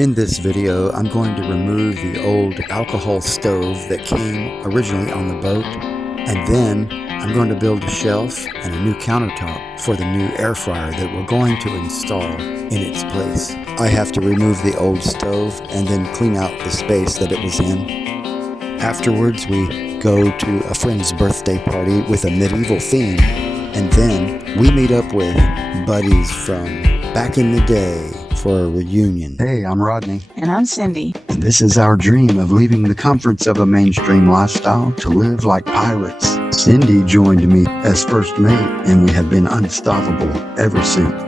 In this video, I'm going to remove the old alcohol stove that came originally on the boat, and then I'm going to build a shelf and a new countertop for the new air fryer that we're going to install in its place. I have to remove the old stove and then clean out the space that it was in. Afterwards, we go to a friend's birthday party with a medieval theme, and then we meet up with buddies from back in the day for a reunion. Hey, I'm Rodney. And I'm Cyndi. And this is our dream of leaving the comforts of a mainstream lifestyle to live like pirates. Cyndi joined me as first mate, and we have been unstoppable ever since.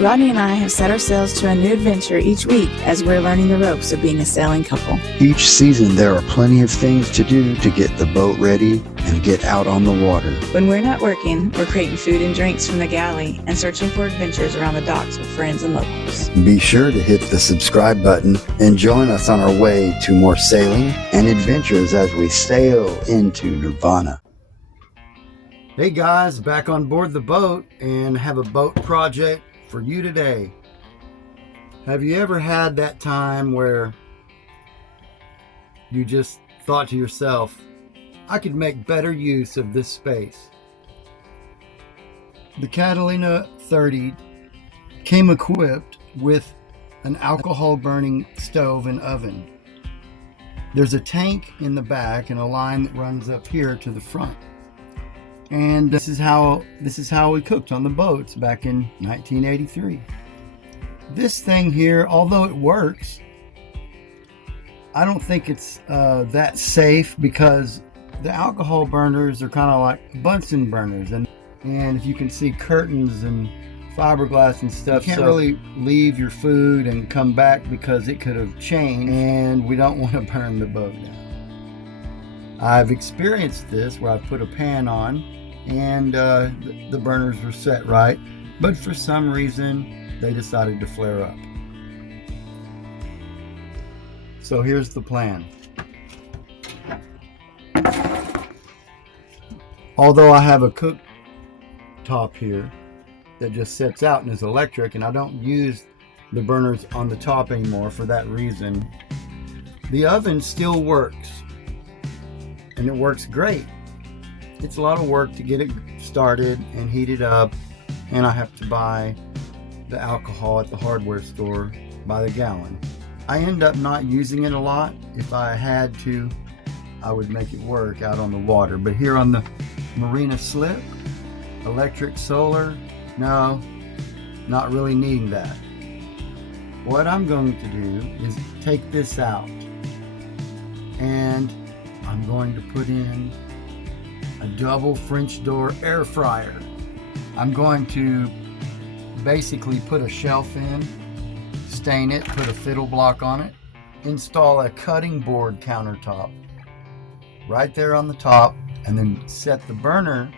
Rodney and I have set ourselves to a new adventure each week as we're learning the ropes of being a sailing couple. Each season there are plenty of things to do to get the boat ready and get out on the water. When we're not working, we're creating food and drinks from the galley and searching for adventures around the docks with friends and locals. Be sure to hit the subscribe button and join us on our way to more sailing and adventures as we sail into Nirvana. Hey guys, back on board the boat and have a boat project for you today. Have you ever had that time where you just thought to yourself, I could make better use of this space? The Catalina C30 came equipped with an alcohol burning stove and oven. There's a tank in the back and a line that runs up here to the front. And this is how we cooked on the boats back in 1983. This thing here, although it works, I don't think it's that safe because the alcohol burners are kind of like Bunsen burners, and if you can see curtains and fiberglass and stuff, you can't really leave your food and come back because it could have changed, and we don't want to burn the boat down. I've experienced this where I put a pan on and the burners were set right, but for some reason they decided to flare up. So here's the plan. Although I have a cooktop here that just sits out and is electric, and I don't use the burners on the top anymore for that reason, the oven still works, and it works great. It's a lot of work to get it started and heat it up, and I have to buy the alcohol at the hardware store by the gallon. I end up not using it a lot. If I had to, I would make it work out on the water, but here on the marina slip, electric, solar, no, not really needing that. What I'm going to do is take this out, and I'm going to put in a double French door air fryer. I'm going to basically put a shelf in, stain it, put a fiddle block on it, install a cutting board countertop right there on the top, and then set the burner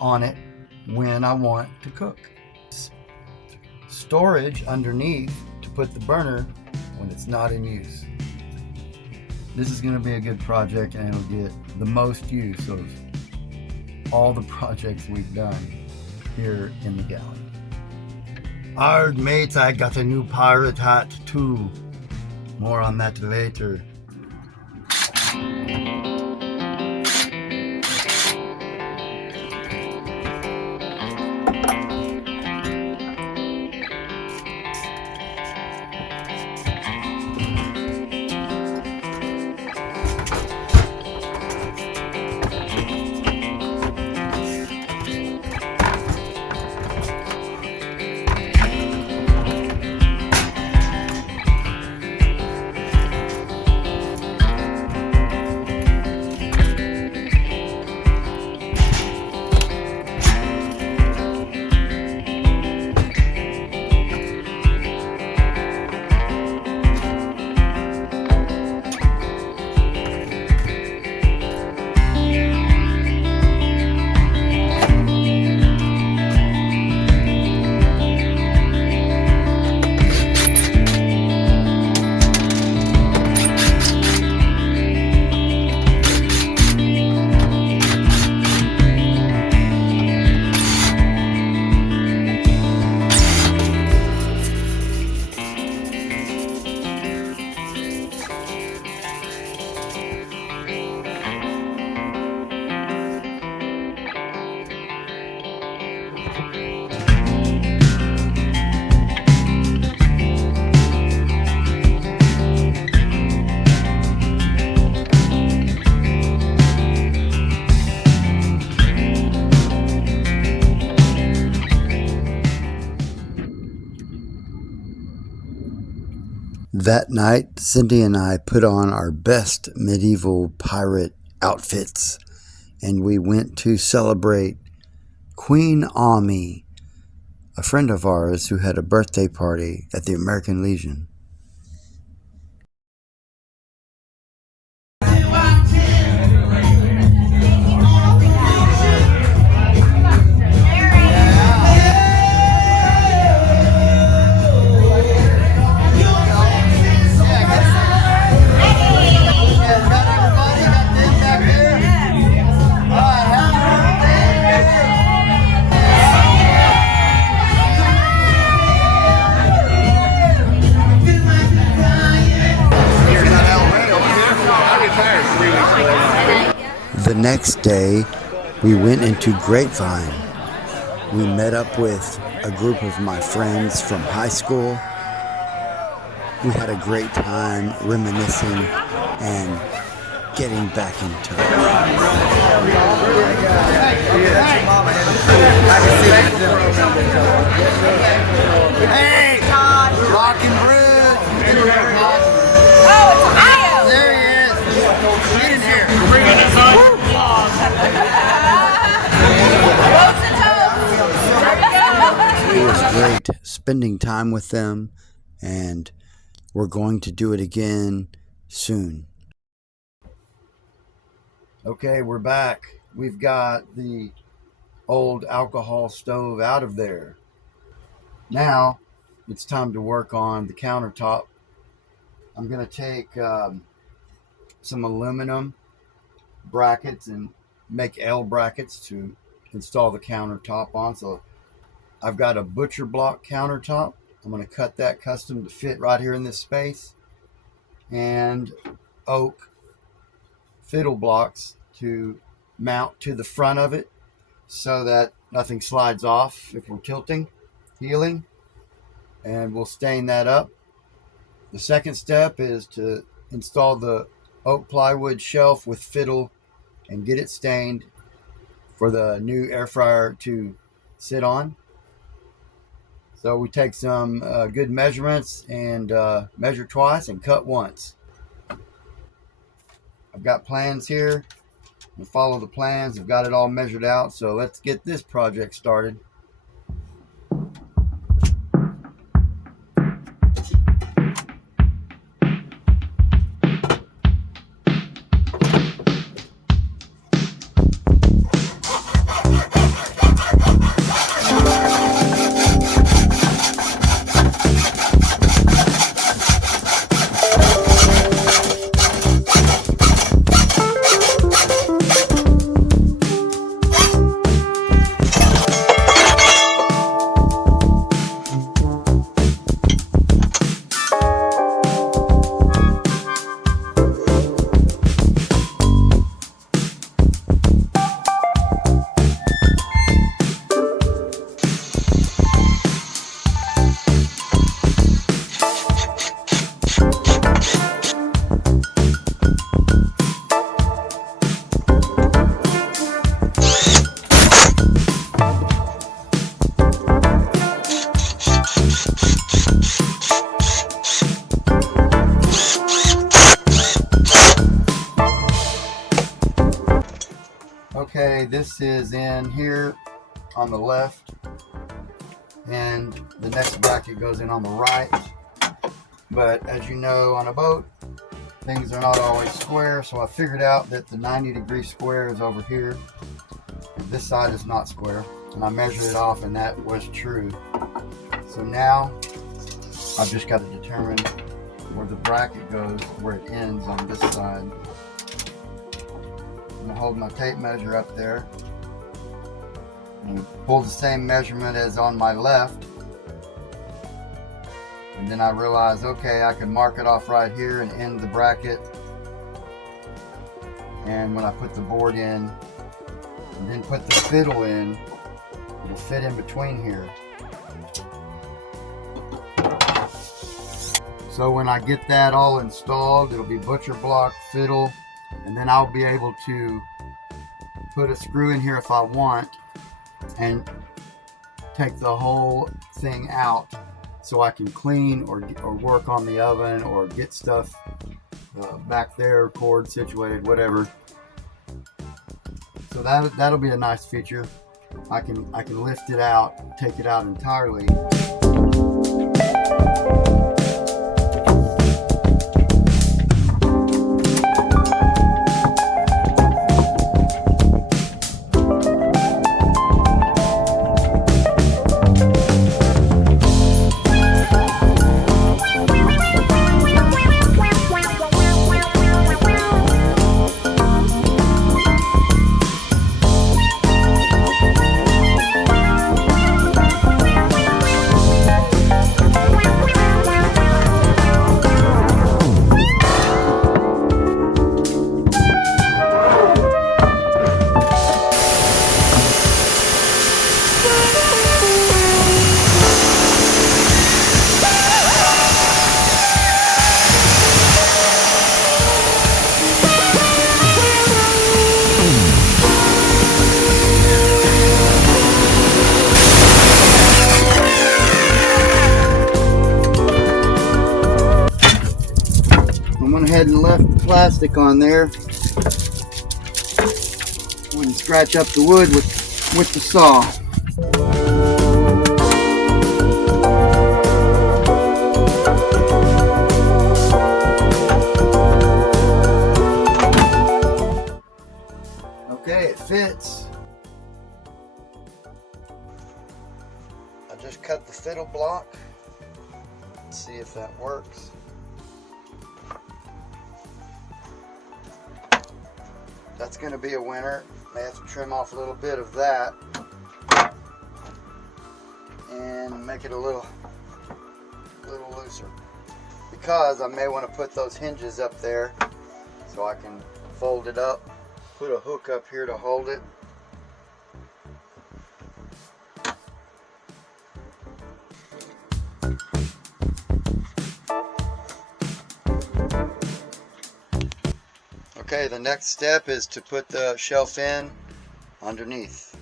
on it when I want to cook. Storage underneath to put the burner when it's not in use. This is going to be a good project, and it'll get the most use of all the projects we've done here in the Galley. Argh Mates, I got a new pirate hat too. More on that later. That night, Cyndi and I put on our best medieval pirate outfits, and we went to celebrate Queen Ami, a friend of ours who had a birthday party at the American Legion. The next day, we went into Grapevine. We met up with a group of my friends from high school. We had a great time reminiscing and getting back in touch. Hey, Rock and Brew. Oh, it's Ohio. There he is. Get in here. It was great spending time with them, and we're going to do it again soon. Okay, we're back. We've got the old alcohol stove out of there. Now it's time to work on the countertop. I'm going to take some aluminum brackets and make L brackets to install the countertop on. So I've got a butcher block countertop. I'm going to cut that custom to fit right here in this space, and oak fiddle blocks to mount to the front of it so that nothing slides off if we're tilting, heeling, and we'll stain that up. The second step is to install the oak plywood shelf with fiddle and get it stained for the new air fryer to sit on. So we take some good measurements and measure twice and cut once. I've got plans here. I'm gonna follow the plans. I've got it all measured out. So let's get this project started. Okay, this is in here on the left, and the next bracket goes in on the right. But as you know, on a boat, things are not always square, so I figured out that the 90-degree square is over here. This side is not square, and I measured it off, and that was true. So now I've just got to determine where the bracket goes, where it ends on this side. I'm gonna hold my tape measure up there and pull the same measurement as on my left, and then I realize, okay, I can mark it off right here and end the bracket, and when I put the board in and then put the fiddle in, it'll fit in between here. So when I get that all installed, it'll be butcher block, fiddle, and then I'll be able to put a screw in here if I want and take the whole thing out so I can clean or work on the oven or get stuff back there, cord situated, whatever. So that'll be a nice feature. I can lift it out, take it out entirely. Ahead and left the plastic on there. Wouldn't scratch up the wood with the saw. Okay, it fits. I just cut the fiddle block. Let's see if that works. That's going to be a winner. May have to trim off a little bit of that and make it a little looser, because I may want to put those hinges up there so I can fold it up, put a hook up here to hold it. Okay, the next step is to put the shelf in underneath.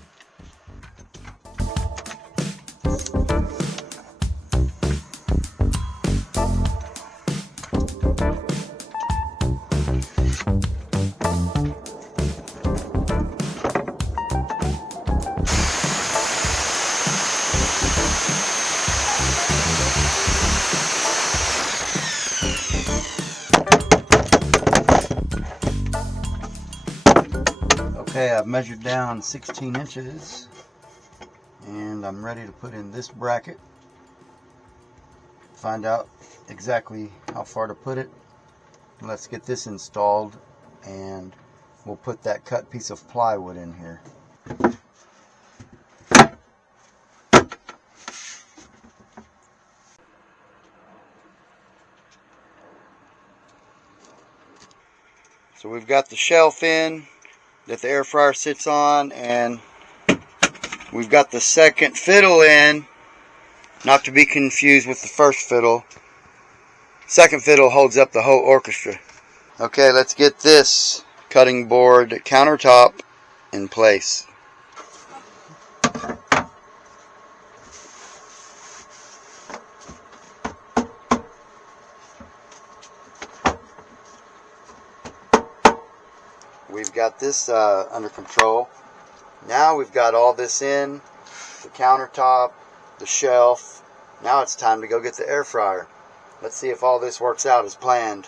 Okay, I've measured down 16 inches and I'm ready to put in this bracket. Find out exactly how far to put it. Let's get this installed and we'll put that cut piece of plywood in here. So we've got the shelf in that the air fryer sits on, and we've got the second fiddle in, not to be confused with the first fiddle. Second fiddle holds up the whole orchestra. Okay, let's get this cutting board countertop in place. We've got this under control. Now we've got all this in, the countertop, the shelf. Now it's time to go get the air fryer. Let's see if all this works out as planned.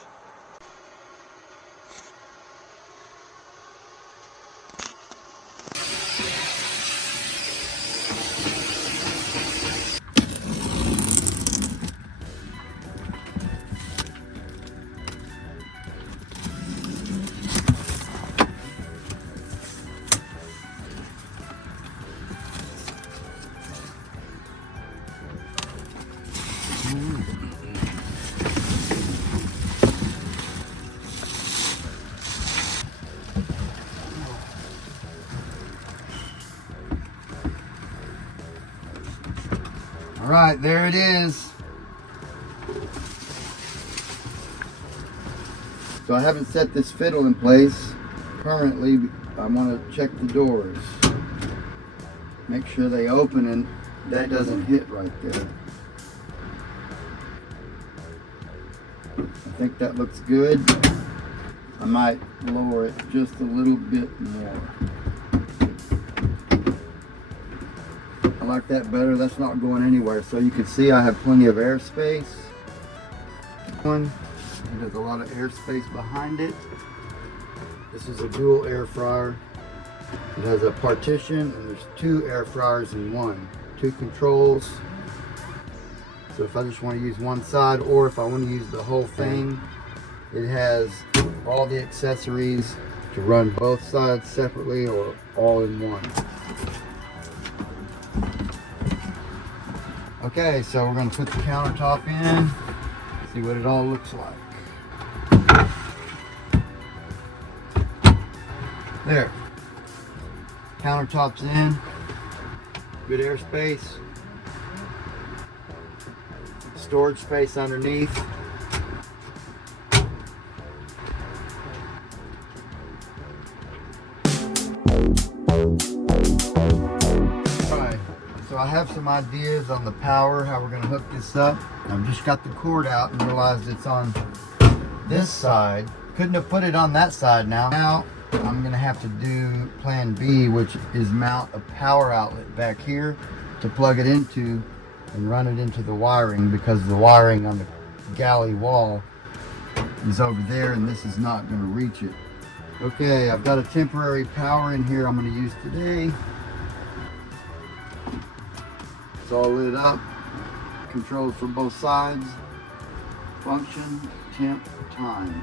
All right, there it is. So I haven't set this fiddle in place currently. I want to check the doors. Make sure they open and that doesn't hit right there. I think that looks good. I might lower it just a little bit more. I like that better. That's not going anywhere. So you can see I have plenty of airspace. There's a lot of airspace behind it. This is a dual air fryer. It has a partition and there's 2 air fryers in one. 2 controls. So if I just want to use one side or if I want to use the whole thing, it has all the accessories to run both sides separately or all in one. Okay, so we're going to put the countertop in, see what it all looks like. There. Countertop's in. Good airspace. Storage space underneath. Alright, so I have some ideas on the power, how we're going to hook this up. I've just got the cord out and realized it's on this side. Couldn't have put it on that side now. Now I'm going to have to do plan B, which is mount a power outlet back here to plug it into and run it into the wiring, because the wiring on the galley wall is over there and this is not going to reach it. Okay, I've got a temporary power in here I'm going to use today. It's all lit up, controls for both sides, function, temp, time.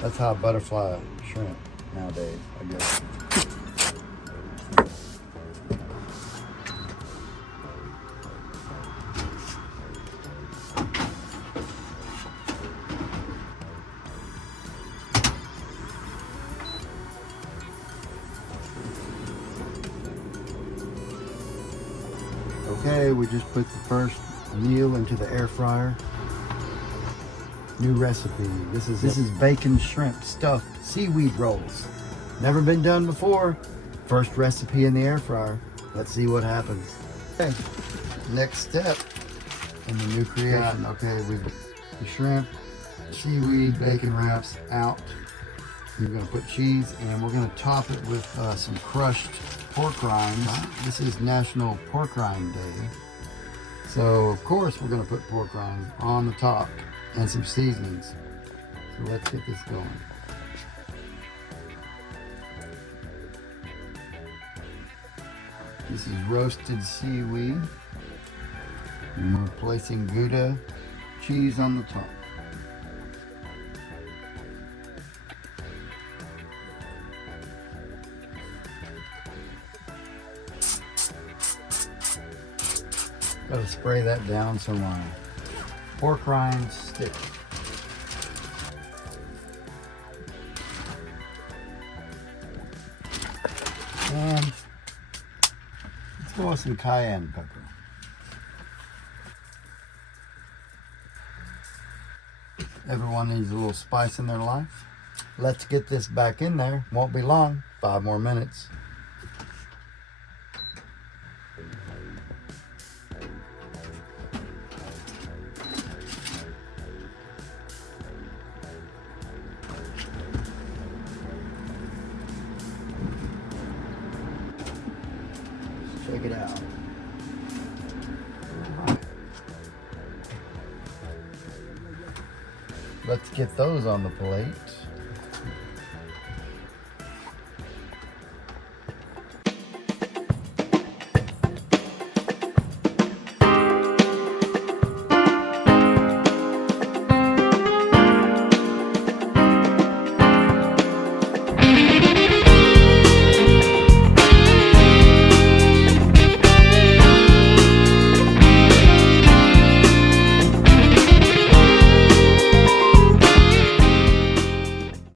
That's how a butterfly shrimp nowadays, I guess. Okay, we just put the first meal into the air fryer. New recipe. This is bacon shrimp stuffed seaweed rolls. Never been done before. First recipe in the air fryer. Let's see what happens. Okay, next step in the new creation. Okay, we've got the shrimp, seaweed, bacon wraps out. We're gonna put cheese and we're gonna top it with some crushed pork rinds. This is National Pork Rind Day. So of course we're gonna put pork rinds on the top and some seasonings. So let's get this going. This is roasted seaweed. And we're placing Gouda cheese on the top. Gotta spray that down so my pork rinds stick. And let's go with some cayenne pepper. Everyone needs a little spice in their life. Let's get this back in there. Won't be long, 5 more minutes. Check it out. Let's get those on the plate.